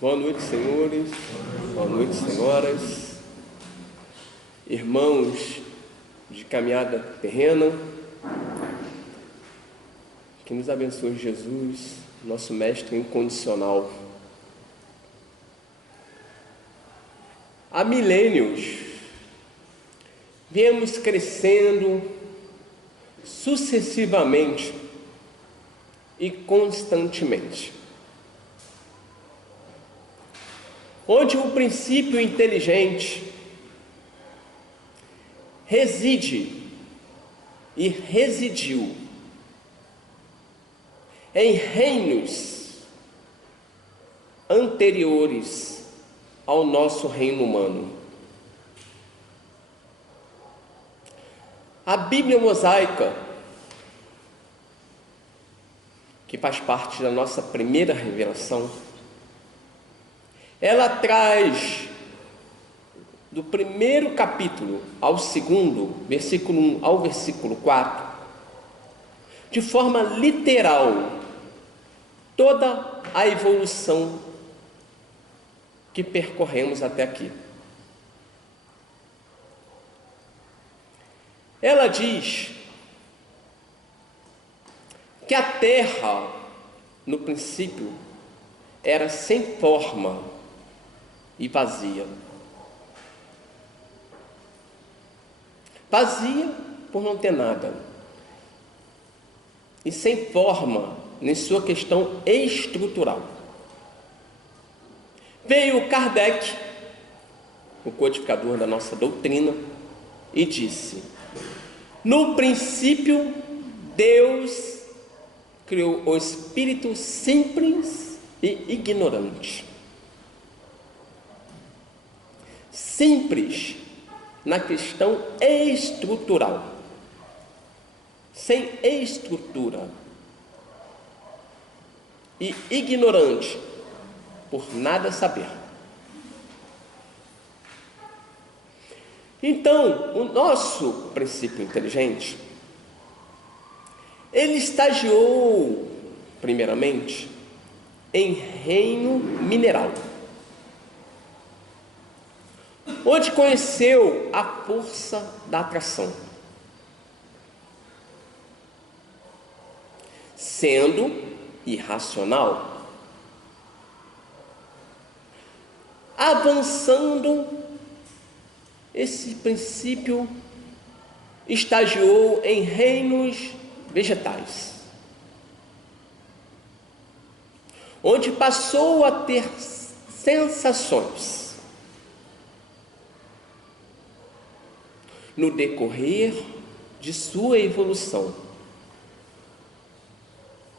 Boa noite, senhores. Boa noite, senhoras. Irmãos de caminhada terrena. Que nos abençoe Jesus, nosso mestre incondicional. Há milênios viemos crescendo sucessivamente e constantemente, onde o princípio inteligente reside e residiu em reinos anteriores ao nosso reino humano. A Bíblia mosaica, que faz parte da nossa primeira revelação, ela traz do primeiro capítulo ao segundo, versículo 1 ao versículo 4, de forma literal, toda a evolução que percorremos até aqui. Ela diz que a terra, no princípio, era sem forma e vazia. Vazia por não ter nada. E sem forma em sua questão estrutural. Veio Kardec, o codificador da nossa doutrina, e disse: no princípio, Deus criou o espírito simples e ignorante. Simples na questão estrutural, sem estrutura, e ignorante por nada saber. Então, o nosso princípio inteligente, ele estagiou, primeiramente, em reino mineral, onde conheceu a força da atração, sendo irracional, avançando. Esse princípio estagiou em reinos vegetais, onde passou a ter sensações. No decorrer de sua evolução,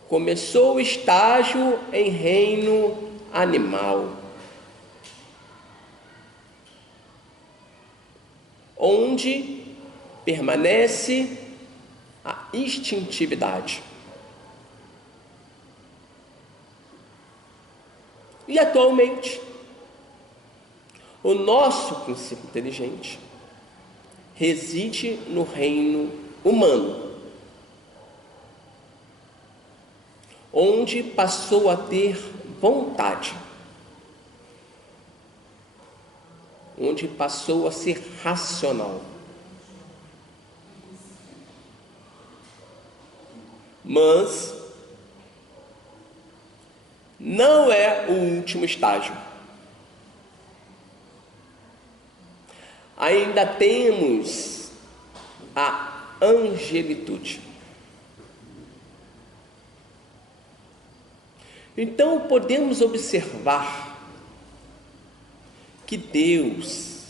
começou o estágio em reino animal, onde permanece a instintividade. E atualmente, o nosso princípio inteligente reside no reino humano, onde passou a ter vontade, onde passou a ser racional. Mas não é o último estágio. Ainda temos a angelitude. Então podemos observar que Deus,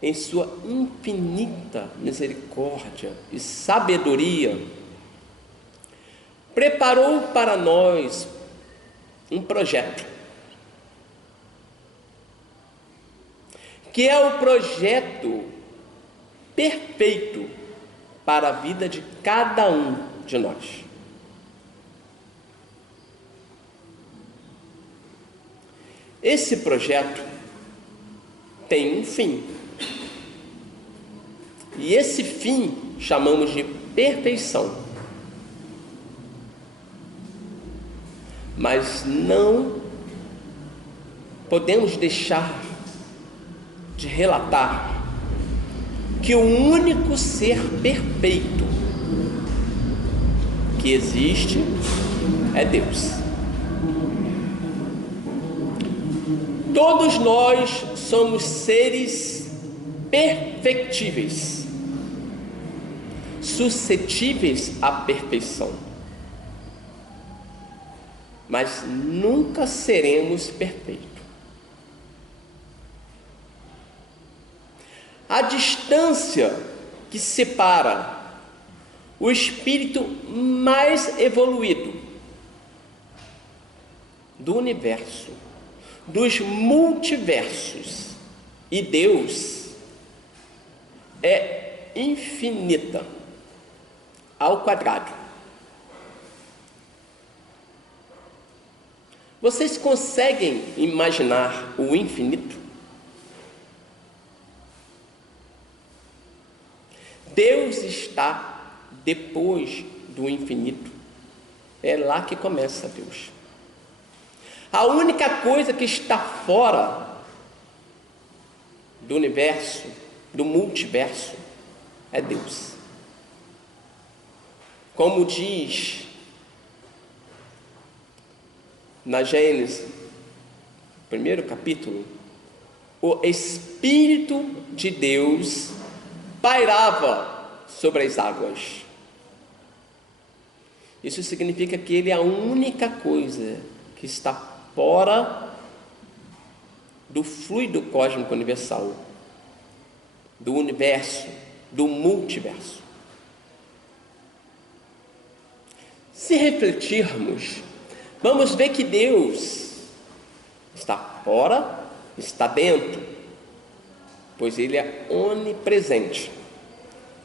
em sua infinita misericórdia e sabedoria, preparou para nós um projeto, que é o projeto perfeito para a vida de cada um de nós. Esse projeto tem um fim, e esse fim chamamos de perfeição. Mas não podemos deixar de relatar que o único ser perfeito que existe é Deus. Todos nós somos seres perfectíveis, suscetíveis à perfeição, mas nunca seremos perfeitos. A distância que separa o espírito mais evoluído do universo, dos multiversos e Deus é infinita ao quadrado. Vocês conseguem imaginar o infinito? Deus está depois do infinito. É lá que começa Deus. A única coisa que está fora do universo, do multiverso, é Deus. Como diz na Gênesis, primeiro capítulo, o Espírito de Deus pairava sobre as águas. Isso significa que Ele é a única coisa que está fora do fluido cósmico universal, do universo, do multiverso. Se refletirmos, vamos ver que Deus está fora, está dentro, pois Ele é onipresente.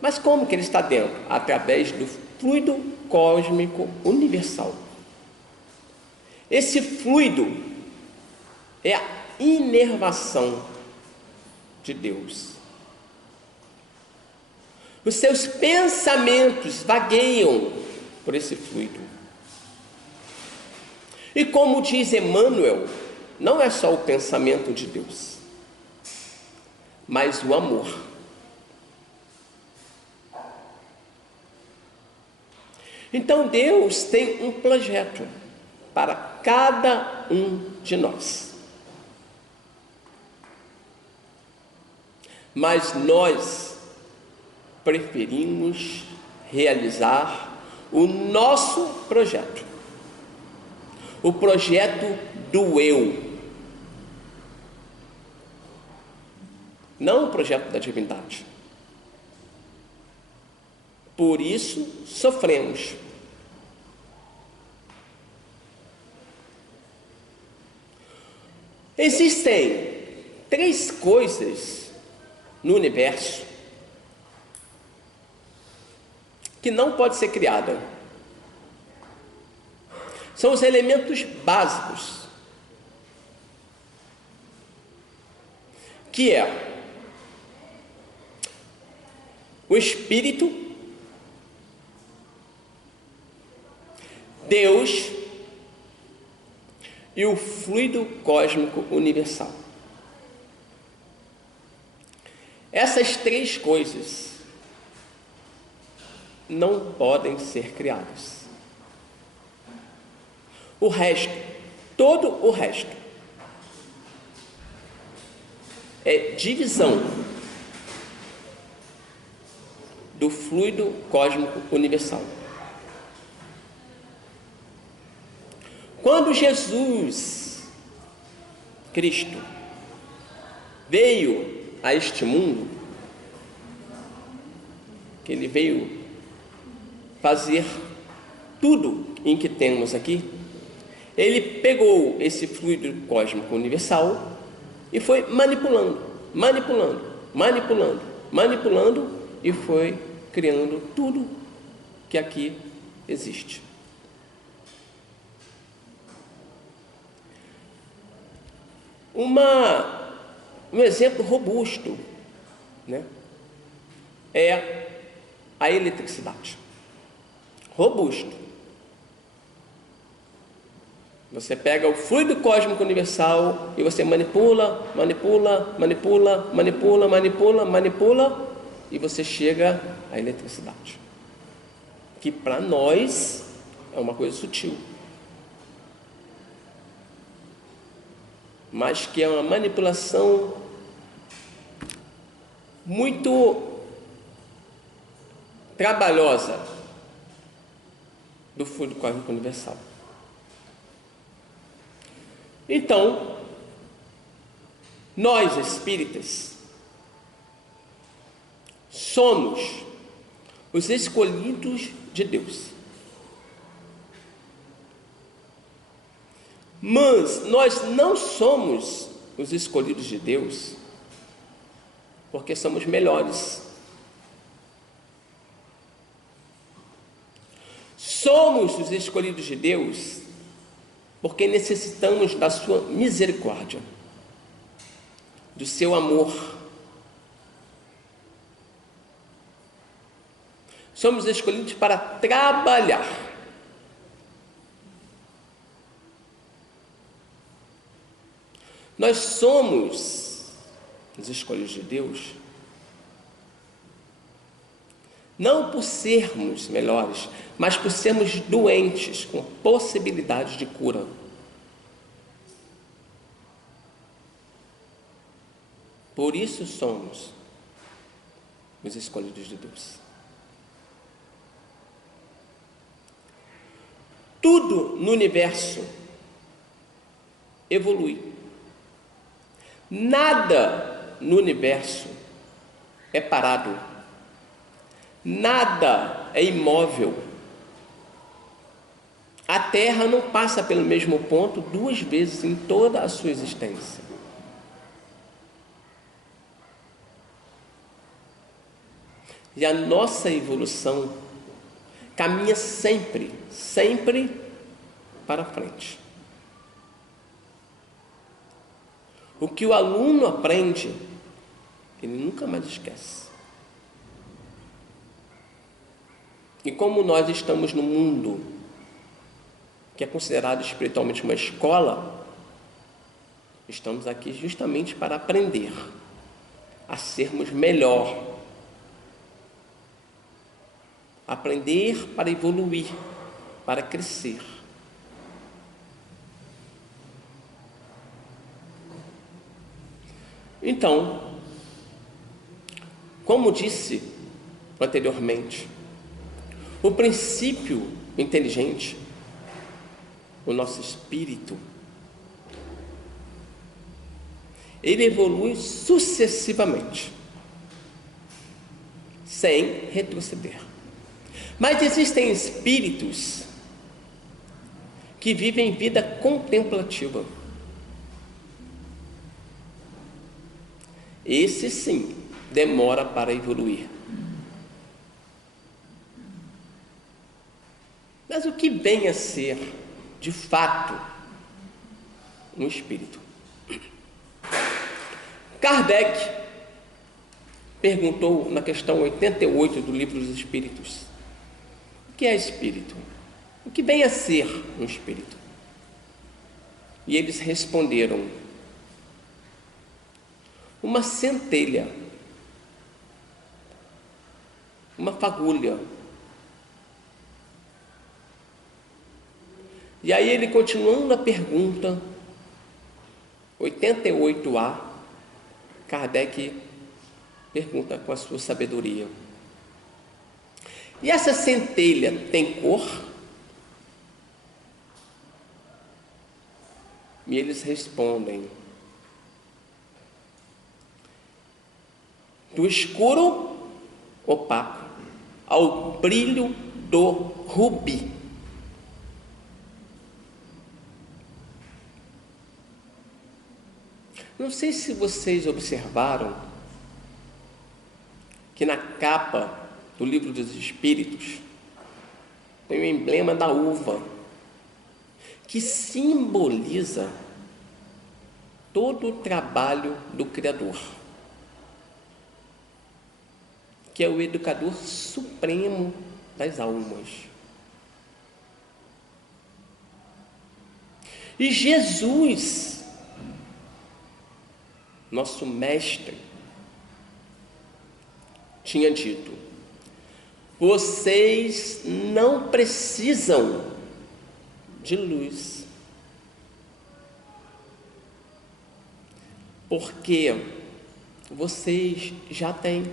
Mas como que Ele está dentro? Através do fluido cósmico universal. Esse fluido é a inervação de Deus. Os seus pensamentos vagueiam por esse fluido. E como diz Emmanuel, não é só o pensamento de Deus, mas o amor. Então Deus tem um projeto para cada um de nós. Mas nós preferimos realizar o nosso projeto. O projeto do eu. Não o projeto da divindade. Por isso sofremos. Existem 3 coisas no universo que não pode ser criada. São os elementos básicos, que é o Espírito, Deus e o fluido cósmico universal. Essas 3 coisas não podem ser criadas. O resto, todo o resto, é divisão do fluido cósmico universal. Quando Jesus Cristo veio a este mundo, que Ele veio fazer tudo em que temos aqui, Ele pegou esse fluido cósmico universal e foi manipulando e foi criando tudo que aqui existe. Um exemplo robusto, né, é a eletricidade. Robusto. Você pega o fluido cósmico universal e você manipula, manipula, manipula, manipula, manipula, manipula, e você chega à eletricidade, que para nós é uma coisa sutil, mas que é uma manipulação muito trabalhosa do fluido cósmico universal. Então, nós espíritas somos os escolhidos de Deus. Mas nós não somos os escolhidos de Deus porque somos melhores. Somos os escolhidos de Deus porque necessitamos da sua misericórdia, do seu amor. Somos escolhidos para trabalhar. Nós somos os escolhidos de Deus não por sermos melhores, mas por sermos doentes, com possibilidades de cura. Por isso somos os escolhidos de Deus. Tudo no universo evolui. Nada no universo é parado. Nada é imóvel. A Terra não passa pelo mesmo ponto duas vezes em toda a sua existência. E a nossa evolução caminha sempre, sempre para frente. O que o aluno aprende, ele nunca mais esquece. E como nós estamos no mundo que é considerado espiritualmente uma escola, estamos aqui justamente para aprender a sermos melhor, aprender para evoluir, para crescer. Então, como disse anteriormente, o princípio inteligente, o nosso espírito, ele evolui sucessivamente, sem retroceder. Mas existem espíritos que vivem vida contemplativa. Esse sim demora para evoluir. Mas o que vem a ser, de fato, um espírito? Kardec perguntou na questão 88 do Livro dos Espíritos: o que é espírito? O que vem a ser um espírito? E eles responderam: uma centelha, uma fagulha. E aí ele, continuando a pergunta 88A, Kardec pergunta com a sua sabedoria: e essa centelha tem cor? E eles respondem: do escuro opaco ao brilho do rubi. Não sei se vocês observaram que na capa do Livro dos Espíritos tem o emblema da uva, que simboliza todo o trabalho do Criador, que é o educador supremo das almas. E Jesus, nosso mestre, tinha dito: vocês não precisam de luz, porque vocês já têm.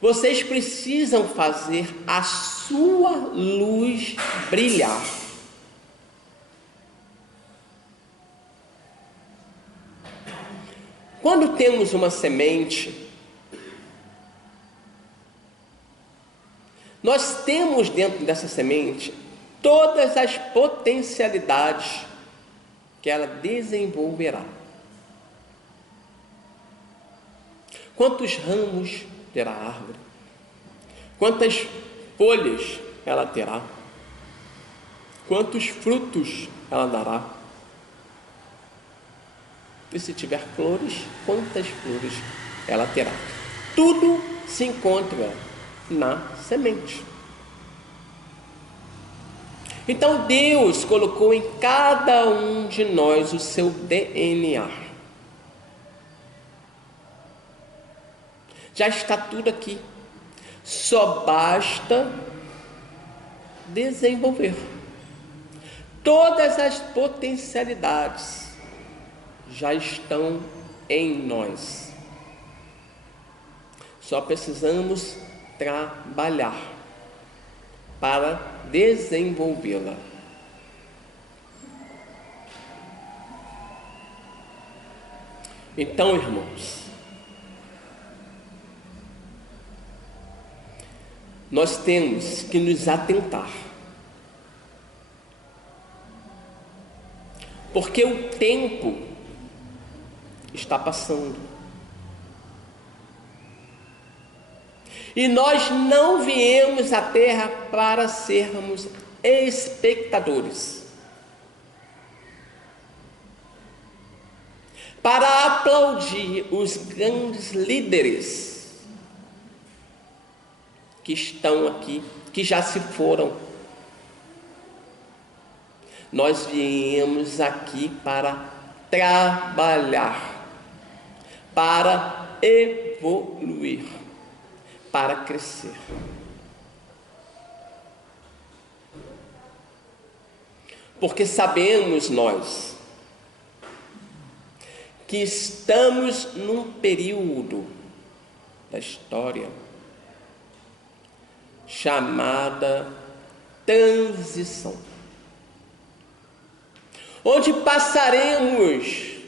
Vocês precisam fazer a sua luz brilhar. Quando temos uma semente, nós temos dentro dessa semente todas as potencialidades que ela desenvolverá. Quantos ramos terá a árvore? Quantas folhas ela terá? Quantos frutos ela dará? E se tiver flores, quantas flores ela terá? Tudo se encontra na semente. Então Deus colocou em cada um de nós o seu DNA. Já está tudo aqui. Só basta desenvolver. Todas as potencialidades já estão em nós. Só precisamos trabalhar para desenvolvê-la. Então, irmãos, nós temos que nos atentar, porque o tempo está passando e nós não viemos à Terra para sermos espectadores, para aplaudir os grandes líderes que estão aqui, que já se foram. Nós viemos aqui para trabalhar, para evoluir, para crescer. Porque sabemos nós que estamos num período da história chamada transição, onde passaremos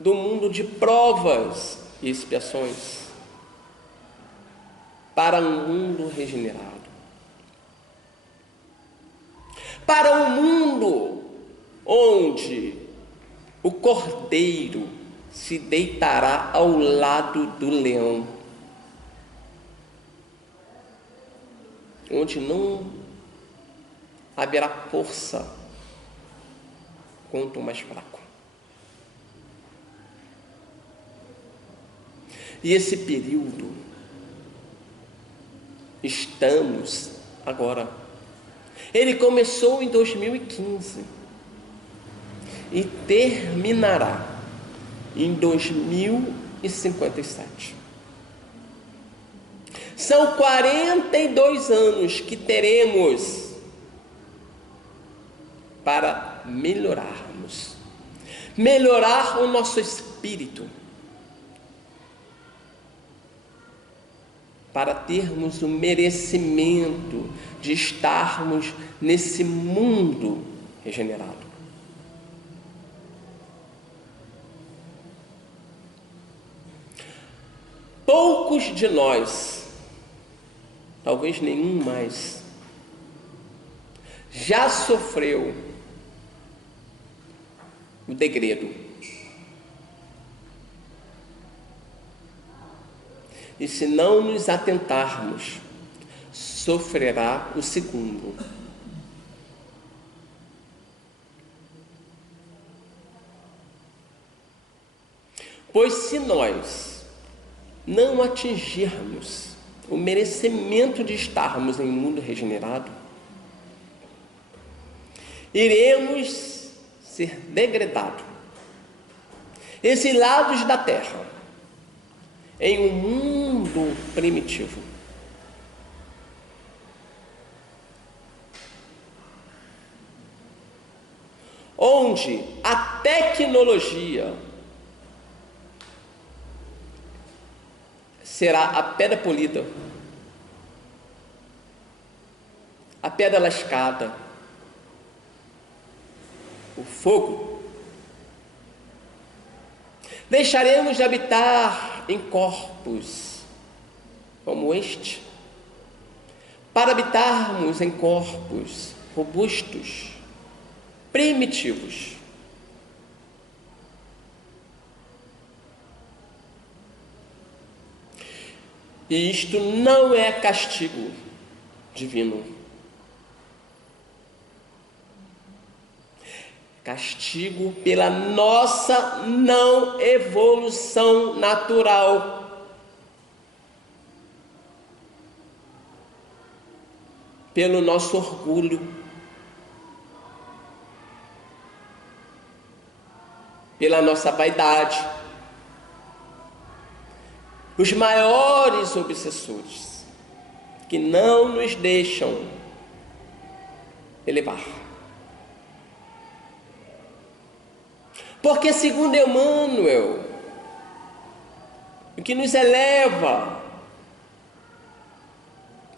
do mundo de provas e expiações para um mundo regenerado, para um mundo onde o cordeiro se deitará ao lado do leão, onde não haverá força contra o mais fraco. E esse período estamos agora. Ele começou em 2015 e terminará em 2057. São 42 anos que teremos para melhorar o nosso espírito, para termos o merecimento de estarmos nesse mundo regenerado. Poucos de nós, talvez nenhum mais, já sofreu o degredo. E se não nos atentarmos, sofrerá o segundo. Pois se nós não atingirmos o merecimento de estarmos em um mundo regenerado, iremos ser degradados, exilados da terra, em um mundo primitivo. Onde a tecnologia será a pedra polida, a pedra lascada, o fogo. Deixaremos de habitar em corpos como este, para habitarmos em corpos robustos, primitivos. E isto não é castigo divino. Castigo pela nossa não evolução natural. Pelo nosso orgulho. Pela nossa vaidade. Os maiores obsessores que não nos deixam elevar. Porque, segundo Emmanuel, o que nos eleva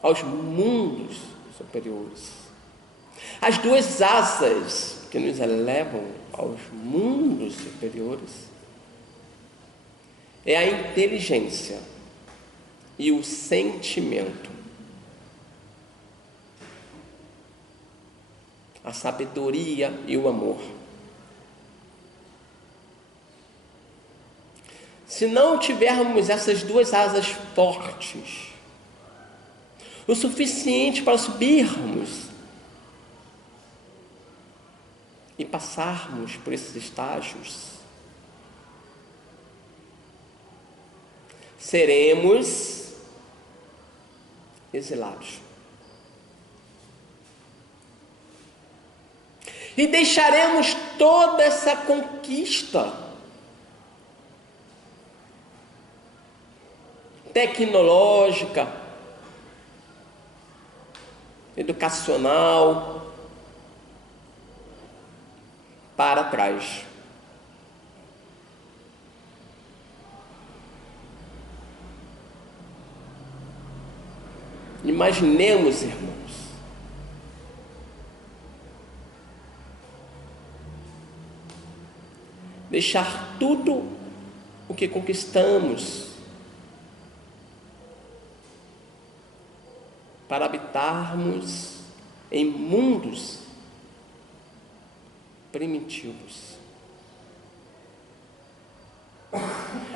aos mundos superiores, as duas asas que nos elevam aos mundos superiores, é a inteligência e o sentimento, a sabedoria e o amor. Se não tivermos essas duas asas fortes, o suficiente para subirmos e passarmos por esses estágios, seremos exilados. E deixaremos toda essa conquista tecnológica, educacional, para trás. Imaginemos, irmãos, deixar tudo o que conquistamos para habitarmos em mundos primitivos.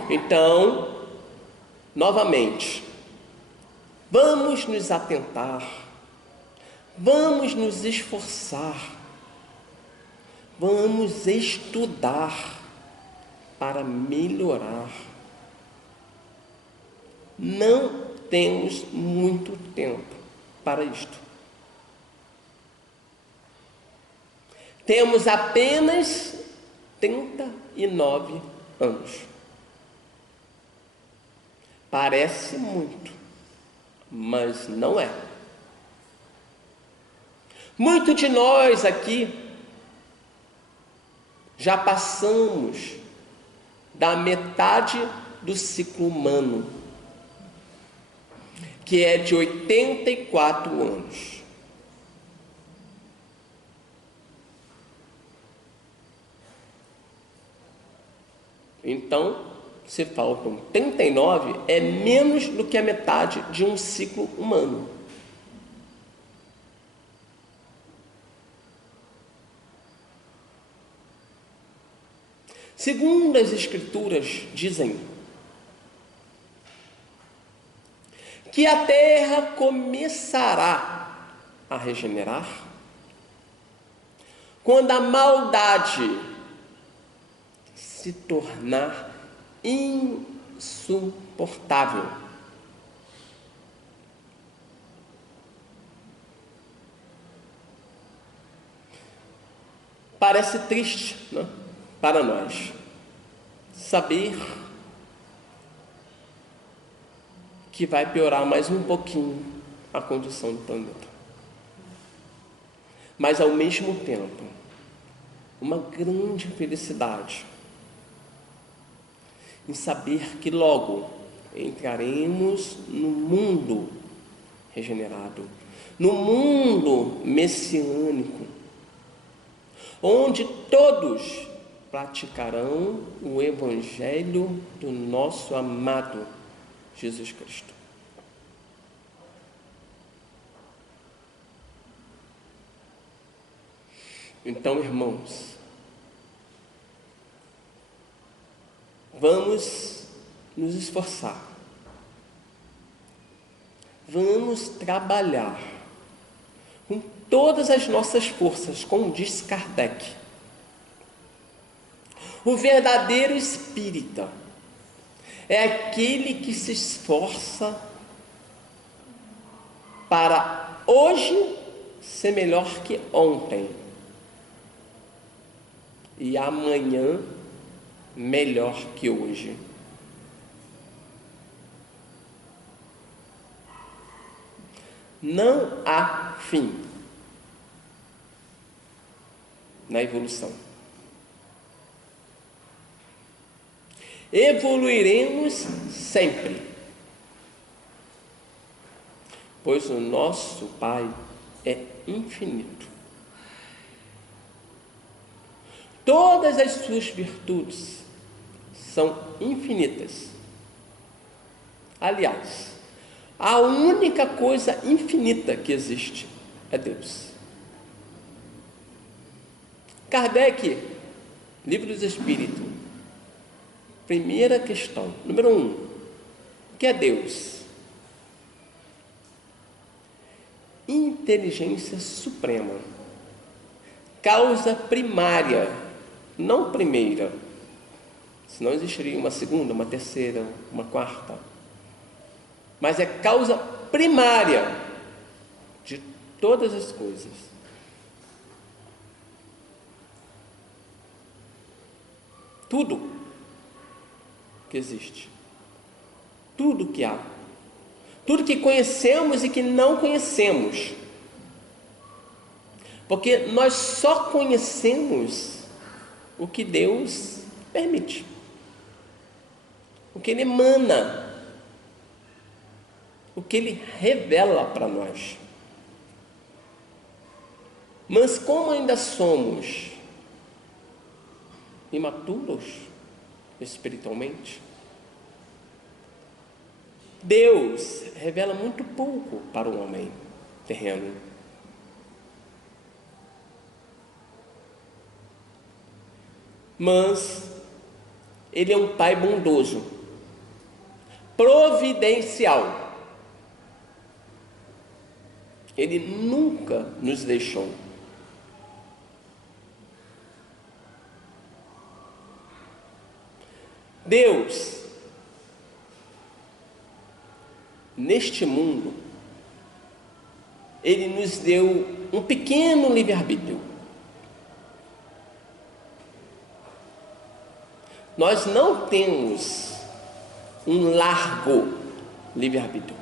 Então, novamente, vamos nos atentar, vamos nos esforçar, vamos estudar para melhorar. Não temos muito tempo para isto. Temos apenas 39 anos. Parece muito, mas não é. Muitos de nós aqui já passamos da metade do ciclo humano, que é de 84 anos. Então, se faltam 39, é menos do que a metade de um ciclo humano. Segundo as Escrituras dizem que a terra começará a regenerar quando a maldade se tornar insuportável. Parece triste, né, para nós saber que vai piorar mais um pouquinho a condição do planeta. Mas ao mesmo tempo, uma grande felicidade em saber que logo entraremos no mundo regenerado, no mundo messiânico, onde todos praticarão o Evangelho do nosso amado Jesus Cristo. Então, irmãos, vamos nos esforçar, vamos trabalhar com todas as nossas forças, como diz Kardec. O verdadeiro espírita é aquele que se esforça para hoje ser melhor que ontem e amanhã melhor que hoje. Não há fim na evolução. Evoluiremos sempre, pois o nosso Pai é infinito. Todas as suas virtudes são infinitas. Aliás, a única coisa infinita que existe é Deus. Kardec, Livro dos Espíritos, primeira questão, número 1, o que é Deus? Inteligência suprema, causa primária, não primeira, senão existiria uma segunda, uma terceira, uma quarta, mas é causa primária de todas as coisas. Tudo que existe, tudo que há, tudo que conhecemos e que não conhecemos, porque nós só conhecemos o que Deus permite, o que Ele emana, o que Ele revela para nós. Mas como ainda somos imaturos espiritualmente, Deus revela muito pouco para o homem terreno. Mas Ele é um Pai bondoso, providencial. Ele nunca nos deixou. Deus, neste mundo, Ele nos deu um pequeno livre-arbítrio. Nós não temos um largo livre-arbítrio.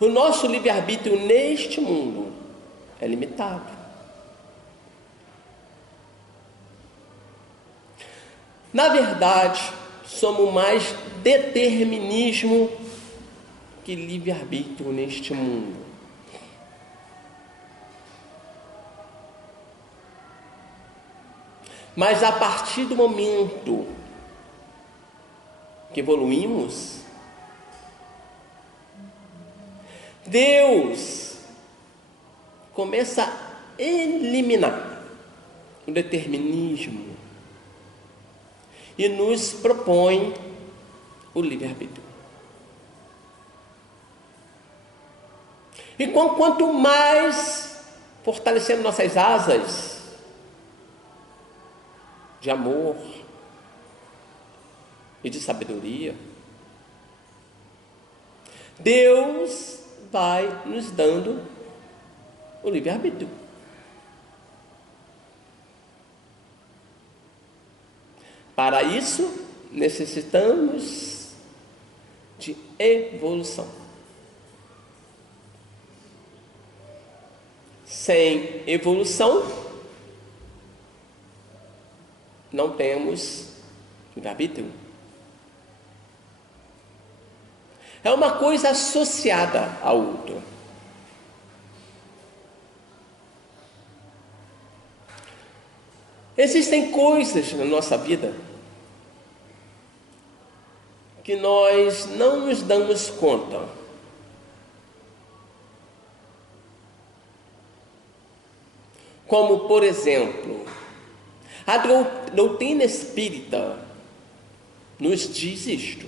O nosso livre-arbítrio neste mundo é limitado. Na verdade, somos mais determinismo que livre-arbítrio neste mundo. Mas a partir do momento que evoluímos, Deus começa a eliminar o determinismo e nos propõe o livre-arbítrio. E quanto mais fortalecemos nossas asas de amor e de sabedoria, Deus vai nos dando o livre-arbítrio. Para isso, necessitamos de evolução. Sem evolução, não temos livre-arbítrio. É uma coisa associada à outra. Existem coisas na nossa vida que nós não nos damos conta. Como, por exemplo, a doutrina espírita nos diz isto.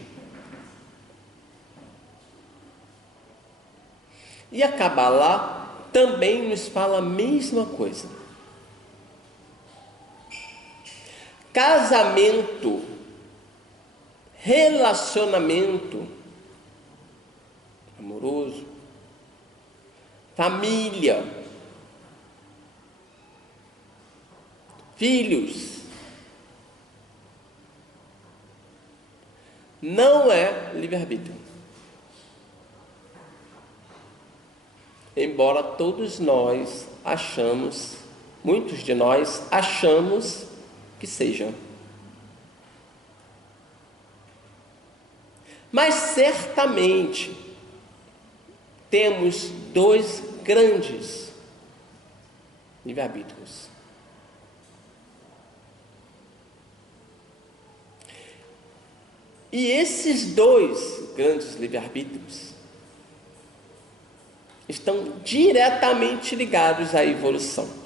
E a Kabbalah também nos fala a mesma coisa. Casamento, relacionamento amoroso, família, filhos, não é livre-arbítrio. Embora todos nós achamos, muitos de nós achamos que seja. Mas certamente temos dois grandes livre-arbítrios. E esses dois grandes livre-arbítrios estão diretamente ligados à evolução.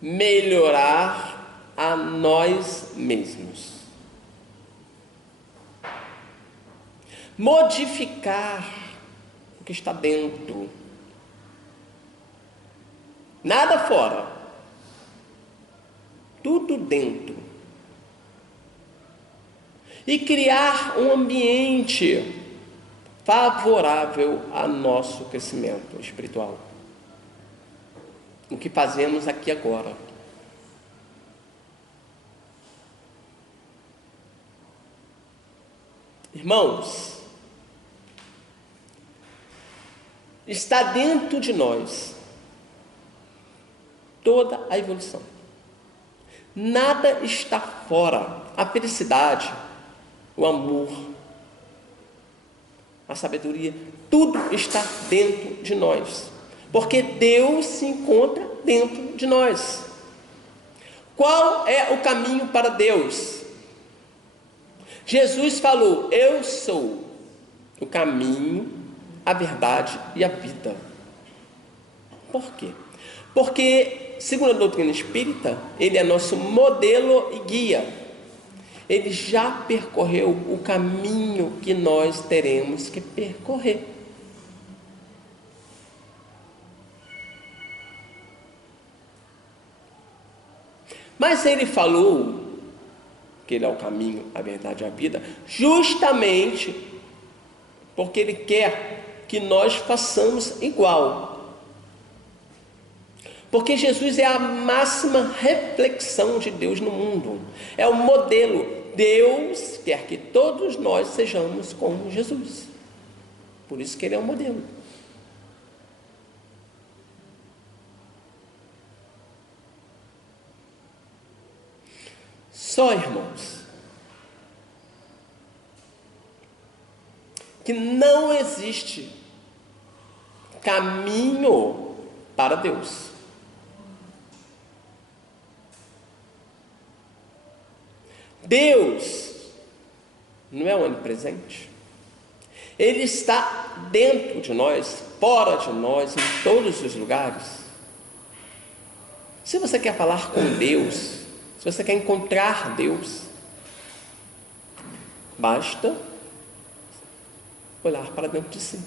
Melhorar a nós mesmos. Modificar o que está dentro. Nada fora. Tudo dentro. E criar um ambiente favorável ao nosso crescimento espiritual. O que fazemos aqui agora. Irmãos, está dentro de nós toda a evolução. Nada está fora. A felicidade, o amor, a sabedoria, tudo está dentro de nós. Porque Deus se encontra dentro de nós. Qual é o caminho para Deus? Jesus falou: eu sou o caminho, a verdade e a vida. Por quê? Porque, segundo a doutrina espírita, ele é nosso modelo e guia. Ele já percorreu o caminho que nós teremos que percorrer. Mas ele falou que ele é o caminho, a verdade e a vida, justamente porque ele quer que nós façamos igual. Porque Jesus é a máxima reflexão de Deus no mundo. É o modelo. Deus quer que todos nós sejamos como Jesus. Por isso que ele é um modelo. Só, irmãos, que não existe caminho para Deus. Deus não é onipresente. Ele está dentro de nós, fora de nós, em todos os lugares. Se você quer falar com Deus, se você quer encontrar Deus, basta olhar para dentro de si.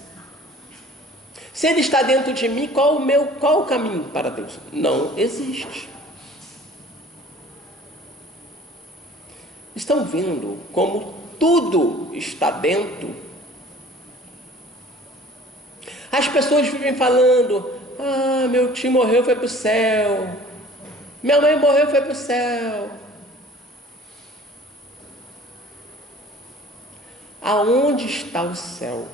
Se Ele está dentro de mim, qual o caminho para Deus? Não existe. Estão vendo como tudo está dentro? As pessoas vivem falando: meu tio morreu, foi para o céu. Minha mãe morreu e foi para o céu. Aonde está o céu?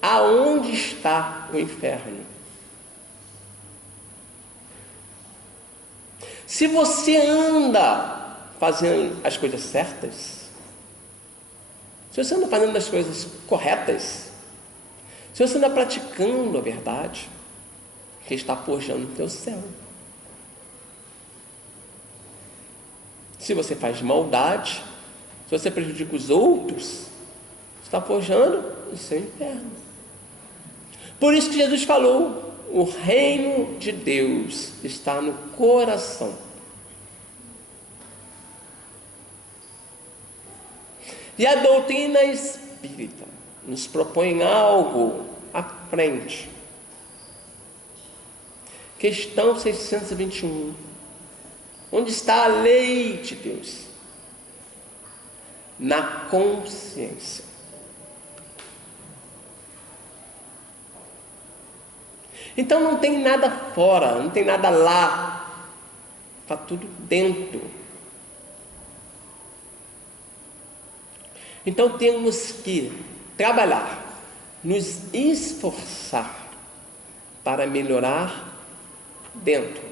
Aonde está o inferno? Se você anda fazendo as coisas certas, se você anda fazendo as coisas corretas, se você anda praticando a verdade, que está forjando o teu céu. Se você faz maldade, se você prejudica os outros, está forjando o seu inferno. Por isso que Jesus falou: o reino de Deus está no coração. E a doutrina espírita nos propõe algo à frente. Questão 621. Onde está a lei de Deus? Na consciência. Então não tem nada fora, não tem nada lá, está tudo dentro. Então temos que trabalhar, nos esforçar para melhorar dentro.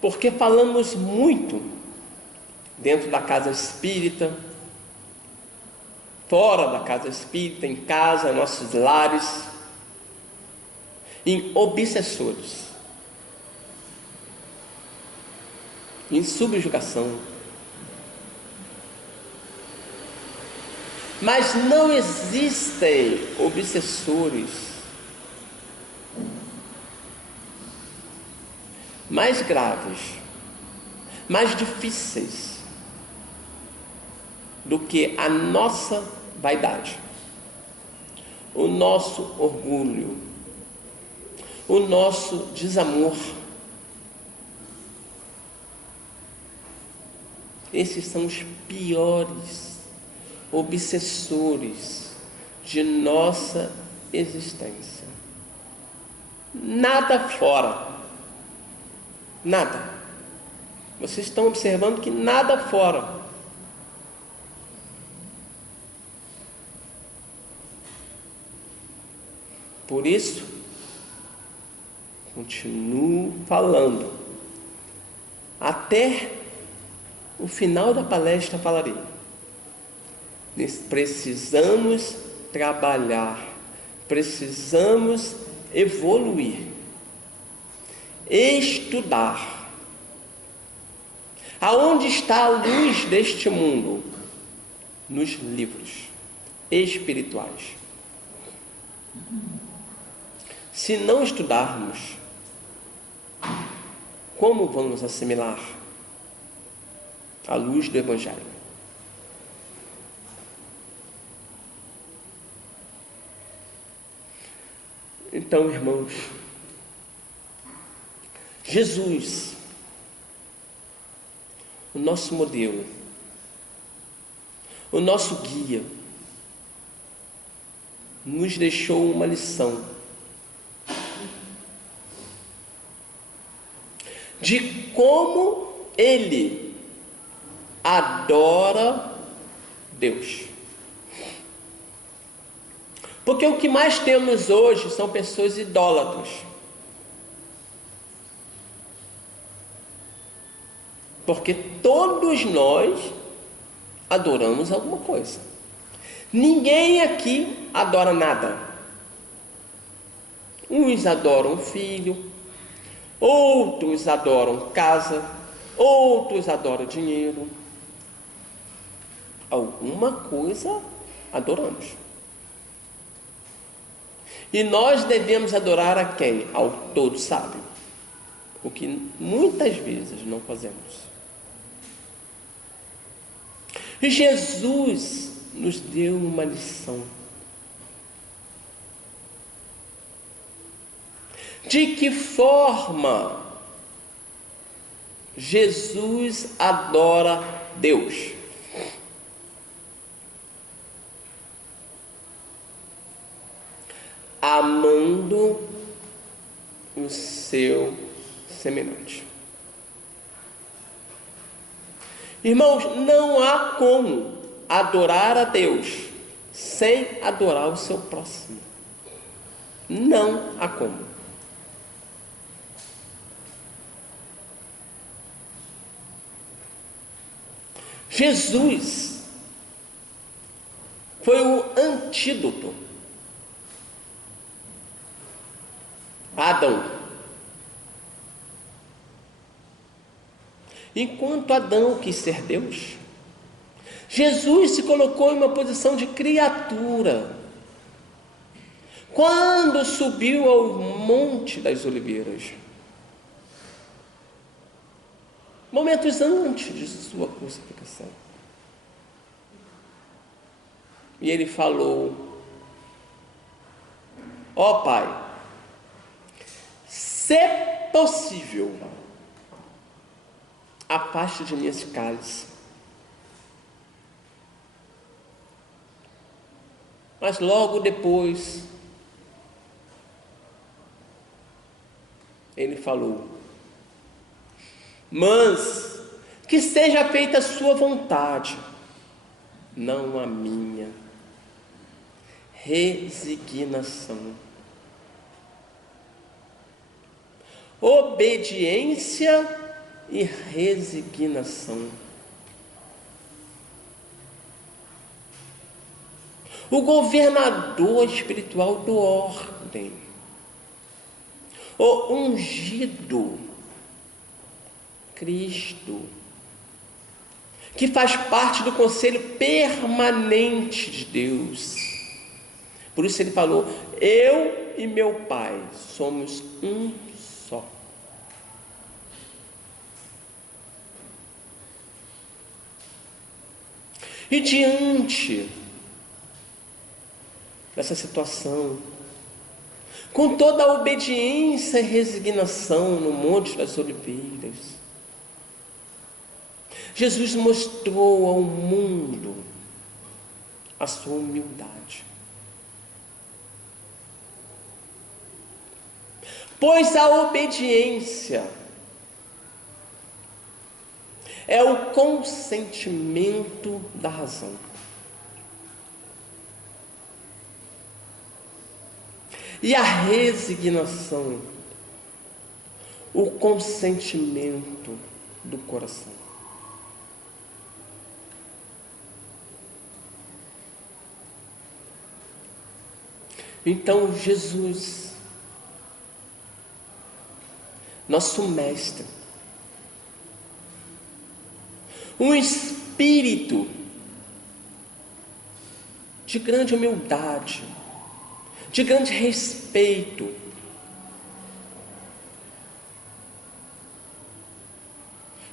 Porque falamos muito dentro da casa espírita, fora da casa espírita, em casa, em nossos lares, em obsessores, em subjugação. Mas não existem obsessores mais graves, mais difíceis do que a nossa vaidade, o nosso orgulho, o nosso desamor. Esses são os piores obsessores de nossa existência. Nada fora. Nada. Vocês estão observando que nada fora. Por isso, continuo falando. Até o final da palestra falarei. Precisamos trabalhar, precisamos evoluir, estudar. Aonde está a luz deste mundo? Nos livros espirituais. Se não estudarmos, como vamos assimilar a luz do Evangelho? Então, irmãos, Jesus, o nosso modelo, o nosso guia, nos deixou uma lição de como Ele adora Deus. Porque o que mais temos hoje são pessoas idólatras. Porque todos nós adoramos alguma coisa. Ninguém aqui adora nada. Uns adoram filho, outros adoram casa, outros adoram dinheiro. Alguma coisa adoramos. E nós devemos adorar a quem? Ao todo sábio. O que muitas vezes não fazemos. E Jesus nos deu uma lição. De que forma Jesus adora Deus? amando o seu semelhante. Irmãos, não há como adorar a Deus sem adorar o seu próximo. Não há como. Jesus foi o antídoto a Adão. Enquanto Adão quis ser Deus, Jesus se colocou em uma posição de criatura. Quando subiu ao Monte das Oliveiras, momentos antes de sua crucificação, e ele falou: ó Pai, se possível, afaste de mim esse cálice. Mas logo depois, ele falou: mas que seja feita a sua vontade, não a minha. Resignação, obediência e resignação. O governador espiritual do ordem, o ungido, Cristo, que faz parte do conselho permanente de Deus. Por isso ele falou: eu e meu Pai somos um só. E diante dessa situação, com toda a obediência e resignação no Monte das Oliveiras, Jesus mostrou ao mundo a sua humildade. Pois a obediência é o consentimento da razão. E a resignação, o consentimento do coração. Então Jesus, nosso mestre, um espírito de grande humildade, de grande respeito,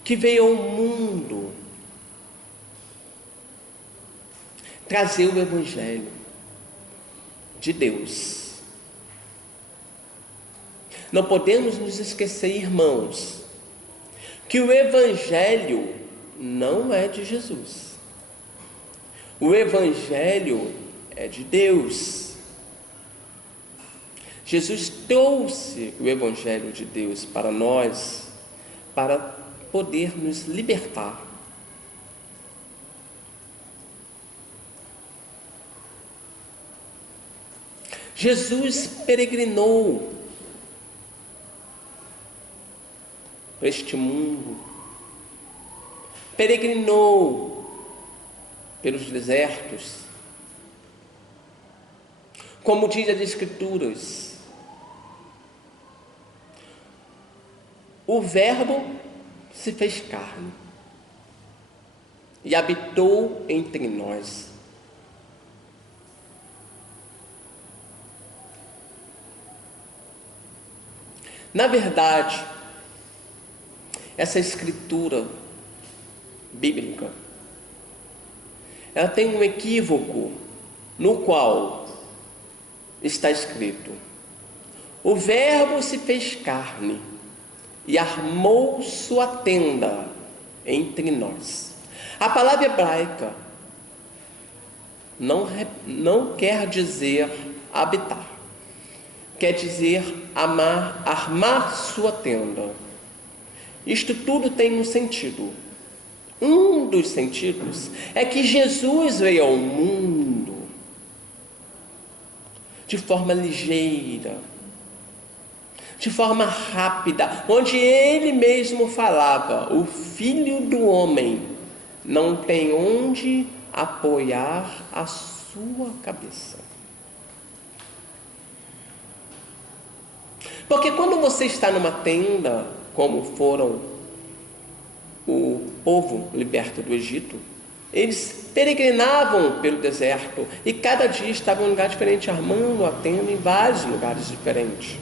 que veio ao mundo trazer o Evangelho de Deus. Não podemos nos esquecer, irmãos, que o Evangelho não é de Jesus. O Evangelho é de Deus. Jesus trouxe o Evangelho de Deus para nós, para poder nos libertar. Jesus peregrinou por este mundo, peregrinou pelos desertos, como diz as Escrituras, o Verbo se fez carne e habitou entre nós. Na verdade, essa escritura bíblica, ela tem um equívoco no qual está escrito: o Verbo se fez carne e armou sua tenda entre nós. A palavra hebraica não quer dizer habitar. quer dizer armar sua tenda. Isto tudo tem um sentido. Um dos sentidos é que Jesus veio ao mundo de forma ligeira, de forma rápida, onde ele mesmo falava: o Filho do Homem não tem onde apoiar a sua cabeça. Porque quando você está numa tenda, como foram o povo liberto do Egito, eles peregrinavam pelo deserto e cada dia estavam em um lugar diferente, armando a tenda em vários lugares diferentes.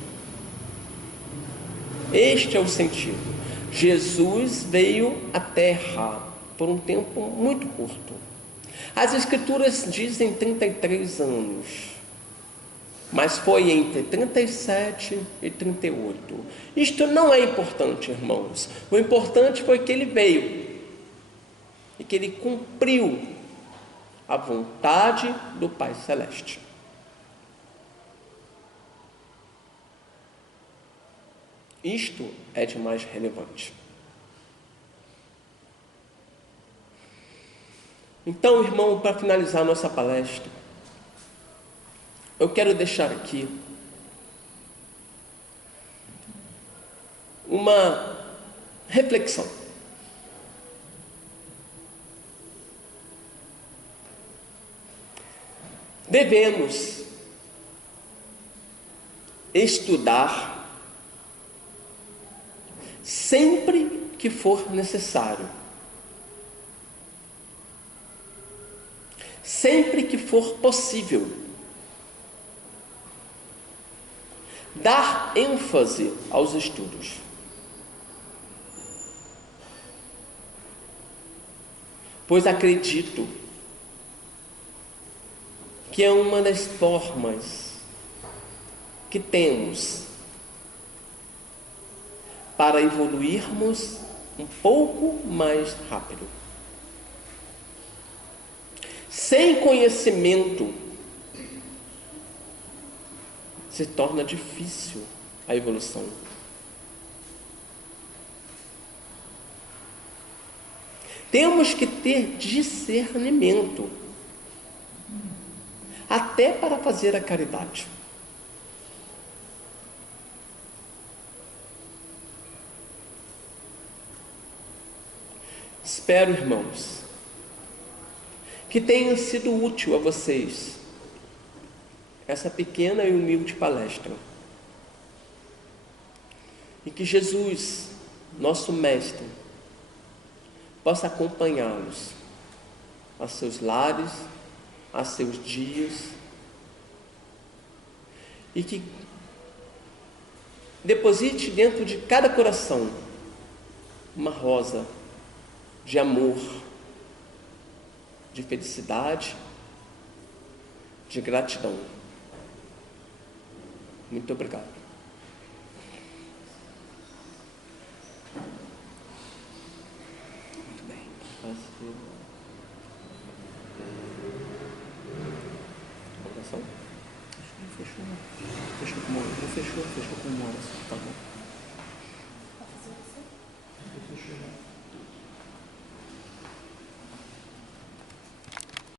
Este é o sentido. Jesus veio à terra por um tempo muito curto. As escrituras dizem 33 anos, mas foi entre 37 e 38. Isto não é importante, irmãos. O importante foi que ele veio e que ele cumpriu a vontade do Pai Celeste. Isto é de mais relevante. Então, irmão, para finalizar nossa palestra, eu quero deixar aqui uma reflexão. Devemos estudar sempre que for necessário, sempre que for possível, dar ênfase aos estudos. Pois acredito que é uma das formas que temos para evoluirmos um pouco mais rápido. Sem conhecimento, se torna difícil a evolução. Temos que ter discernimento, até para fazer a caridade. Espero, irmãos, que tenha sido útil a vocês essa pequena e humilde palestra. E que Jesus, nosso Mestre, possa acompanhá-los a seus lares, a seus dias, e que deposite dentro de cada coração uma rosa de amor, de felicidade, de gratidão. Muito obrigado. Muito bem. Oração? Acho que não fechou. Fechou com uma oração. Tá bom.